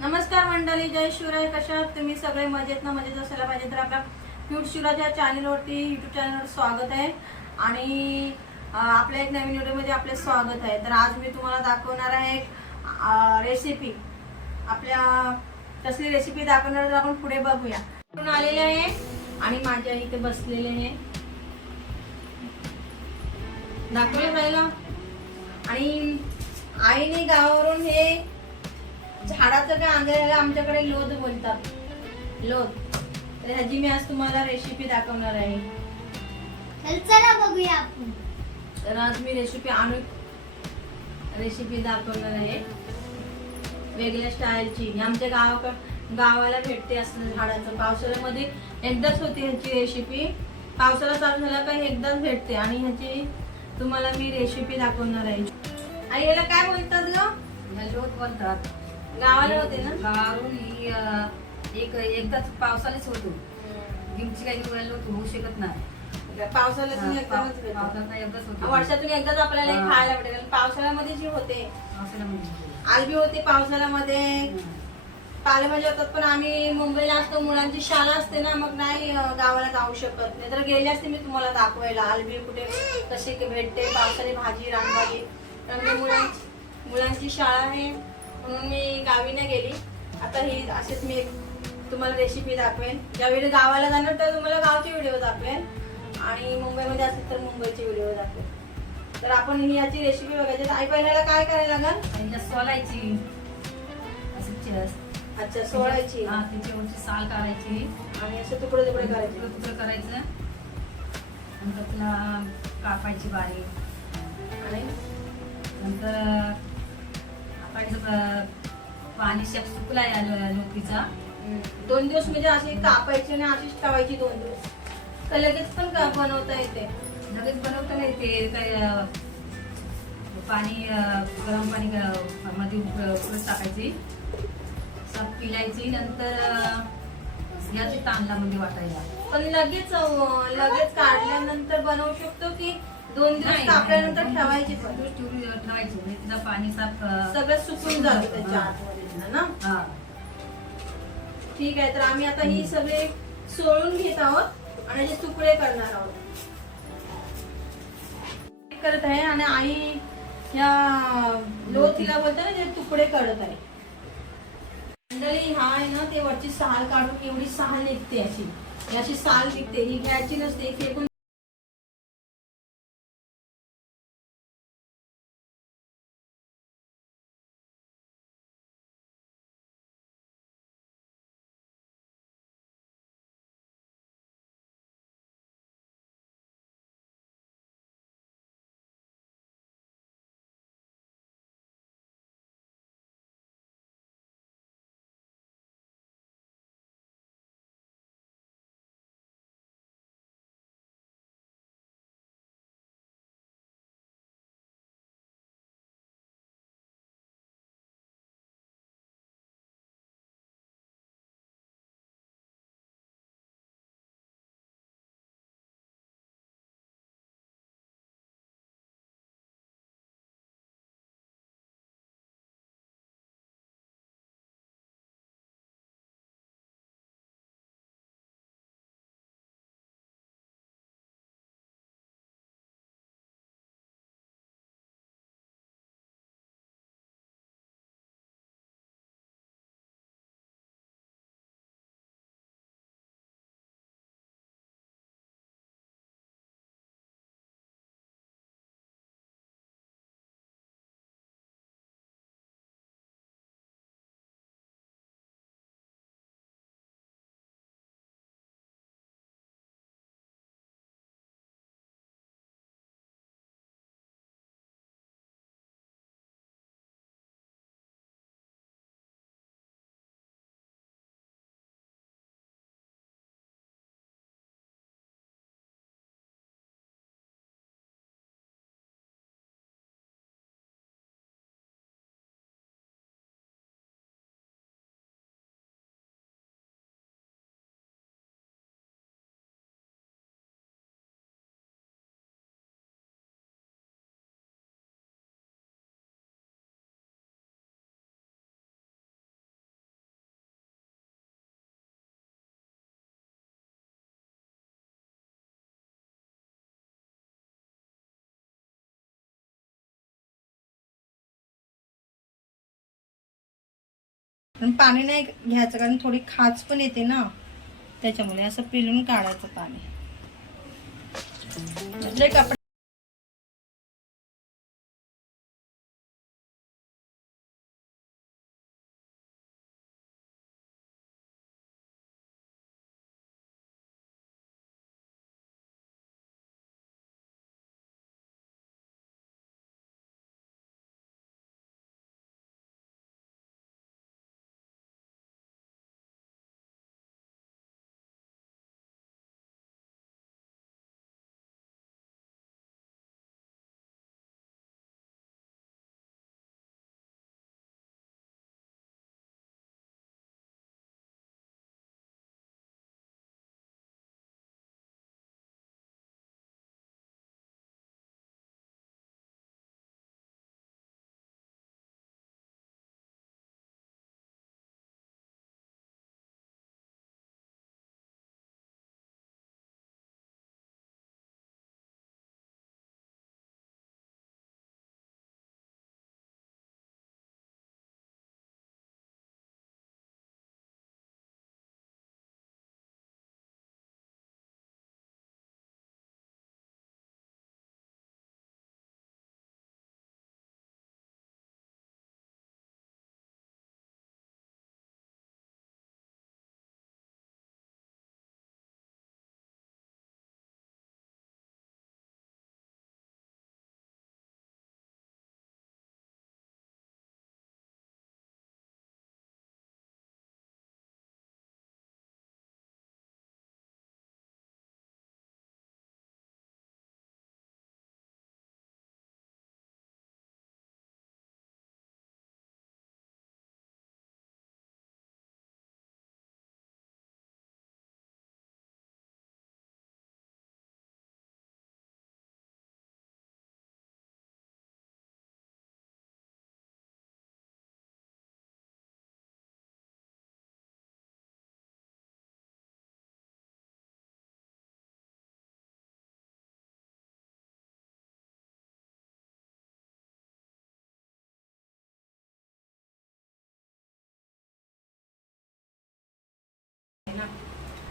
नमस्कार मंडळी, जय शिवराय. कशा आहात तुम्ही सगळे? मजेत ना? मजेत असायला पाहिजे. तर आपल्या क्यूट शिवराज या चॅनलवरती, यूट्यूब चॅनलवर स्वागत आहे. आणि आपल्या एक नवीन व्हिडिओमध्ये आपले स्वागत आहे. तर आज मी तुम्हाला दाखवणार आहे रेसिपी. आपल्या कसली रेसिपी दाखवणार तर आपण पुढे बघूया. आलेले आहे आणि माझ्या इथे बसलेले आहे, दाखवले जायला. आणि आईने गावावरून हे झाडाचं काय आणलेलं, आमच्याकडे लोद बोलतात, लोद. तर ह्याची मी आज तुम्हाला रेसिपी दाखवणार आहे. चला बघूया आपण. तर आज मी रेसिपी दाखवणार आहे वेगळ्या स्टाईलची. आमच्या गावाला भेटते असं झाडाचं. पावसाळ्यामध्ये एकदाच होती ह्याची रेसिपी. पावसाळा चालू झाला का एकदाच भेटते. आणि ह्याची तुम्हाला मी रेसिपी दाखवणार आहे. आणि याला काय बोलतात ग? लोट बोलतात. गावाला होते ना? गावावरून ही एकदाच पावसाळ्याच होतो. गिमची काही लोट होऊ शकत नाही. पावसाळ्यातून एकदाच भेटतो. पावसाळ्यात एकदाच होतो. वर्षातून एकदाच आपल्याला हे खायला भेटेल. पावसाळ्यामध्ये जी होते, पावसाळ्यामध्ये आलबी होते पावसाळ्यामध्ये, पालेभाज्या होतात. पण आम्ही मुंबईला असतो, मुलांची शाळा असते ना, मग नाही गावाला जाऊ शकत. नाही तर गेले असते मी तुम्हाला दाखवायला आलबी कुठे कशी भेटते, पावसाळी भाजी, रानभाजी. पण मुलांची शाळा आहे म्हणून मी गावी नाही गेली. आता ही अशीच मी तुम्हाला रेसिपी दाखवेन. ज्यावेळी गावाला जाणार तर तुम्हाला गावचे व्हिडिओ दाखवेन, आणि मुंबईमध्ये असेल तर मुंबईचे व्हिडिओ दाखवेन. तर आपण ही याची रेसिपी बघायची. आई पहिल्याला काय करायला लागेल? सोलायची, अच्छा, सोळायची. त्याच्यावरची साल काढायची आणि असे तुकडे तुकडे करायचे. तुकडं करायचं. नंतर तिला कापायची बारीक. आणि नंतर आपण पाणी सुकलाय लोकीचा 2 दिवस म्हणजे अशी कापायची आणि अशीच ठेवायची 2 दिवस. तर लगेच पण बनवता येते. लगेच बनवता नाही ते काय. पाणी गरम पाणी मध्ये उकळत टाकायची, साफ पिलायची. नंतर याची तांदळामध्ये वाटायला. पण लगेच काढल्यानंतर बनवू शकतो की 2 दिवस कापल्यानंतर ठेवायची? पण ठेवायची म्हणजे तिला पाणी साफ सगळं सुकून जातं त्याच्या आतमध्ये ना. हा, ठीक आहे. तर आम्ही आता ही सगळे सोळून घेत आहोत आणि याचे तुकडे करणार आहोत. करत आहे आणि आई या लोथीला बोलते ना, ते तुकडे करत आहे. मंडळी, हा आहे ना, ते वरची साल काढून एवढी साल निघते, अशी साल निघते. ही घ्यायची नसते, फेकून पण पाणी नाही घ्यायचं कारण थोडी खाज पण येते ना, त्याच्यामुळे असं पिळून काढायचं पाणी. म्हणजे कपडे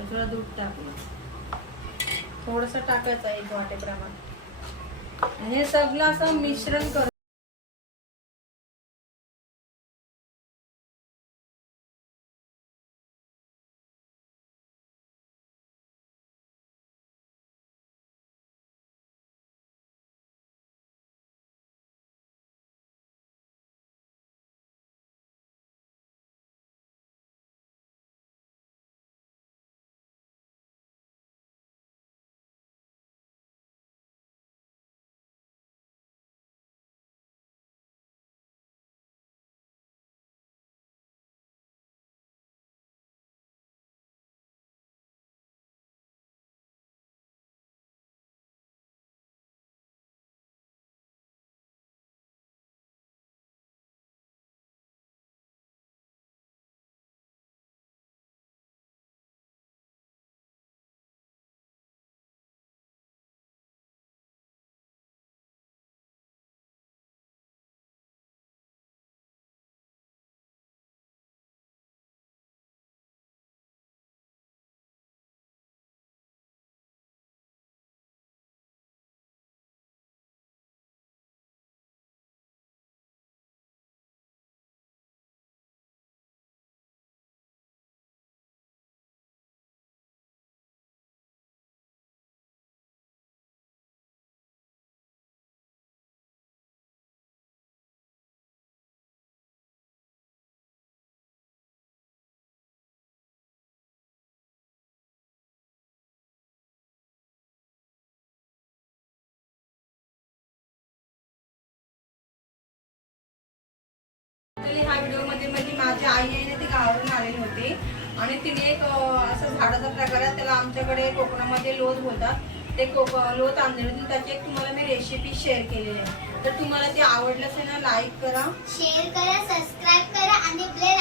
थोडं दूध टाकलं, थोडस टाकायचं 1 वाटेप्रमाणे. हे सगळं असं मिश्रण कर. ह्या व्हिडिओमध्ये म्हणजे माझी आई आहे ना, ती गावावरून आलेली होती आणि तिने एक असं झाडाचा प्रकार आहे, त्याला आमच्याकडे कोकणामध्ये लोध बोलतात. ते लोध आणले होते, त्याची एक तुम्हाला मी रेसिपी शेअर केलेली आहे. तर तुम्हाला ती आवडलं असेल ना, लाईक करा, शेअर करा, सबस्क्राईब करा आणि बेल